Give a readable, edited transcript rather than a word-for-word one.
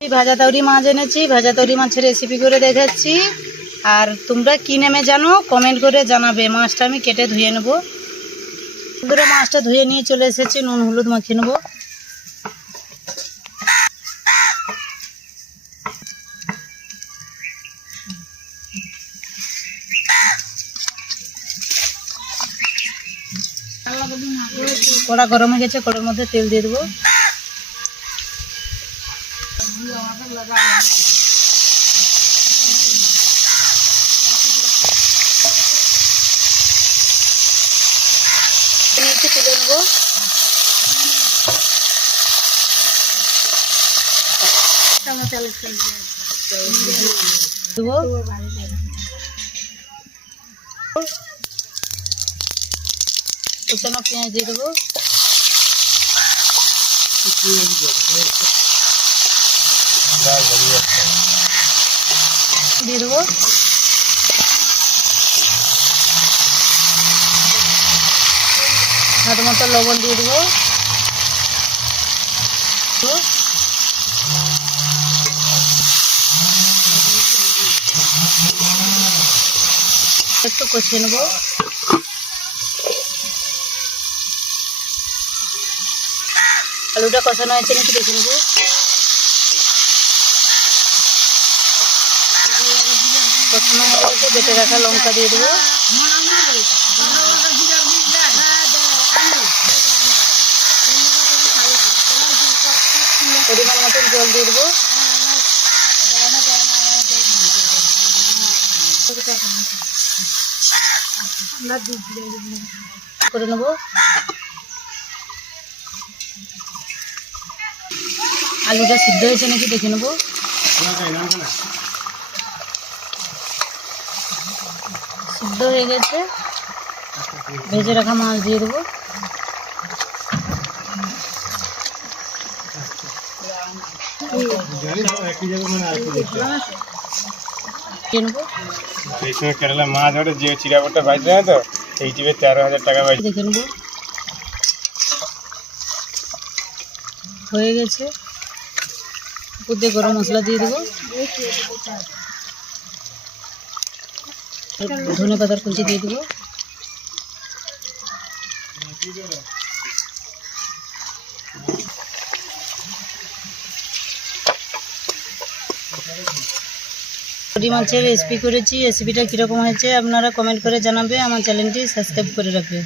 ভাজা তৈরি মাছ এনেছি, ভাজা তৈরি মাছের রেসিপি করে দেখাচ্ছি। আর তোমরা কি নামে জানো কমেন্ট করে জানাবে। মাছটা আমি কেটে ধুয়ে নেব। বন্ধুরা, মাছটা ধুয়ে নিয়ে চলে এসেছি, নুন হলুদ মাখিয়ে নেব। কড়া গরম হয়ে গেছে, কড়ার মধ্যে তেল দিয়ে দেবো। তুলে নেবো। কুচানো পেঁয়াজ দিয়ে দেবো। দিয়ে দেবো স্বাদ মতো লবণ দিয়ে দেবো। একটু কষিয়ে নেবো। আলুটা কষানো হয়েছে নাকি দেখে নেবো। কষানো হয়ে গেছে, বেটে রাখা লঙ্কা দিয়ে দেবো। পরিমাণ মতন জল দিয়ে দেবো। করে নেবো। আলুটা সিদ্ধ হয়েছে নাকি দেখে নেবো। সিদ্ধ হয়ে গেছে, ভেজে রাখা মাছ দিয়ে দেবো। কেরালা মাছ ওটা যে চিরাপটা পাইছে না তো এই টিপে 13,000 টাকা পাইছে। দেখে নেবো হয়ে গেছে। উপর দিয়ে গরম মশলা দিয়ে দেবো। ধনে পাতার কুচি দিয়ে দেবো। তৈরি মাছের রেসিপি করেছি। রেসিপিটা কীরকম হয়েছে আপনারা কমেন্ট করে জানাবে। আমার চ্যানেলটি সাবস্ক্রাইব করে রাখবে।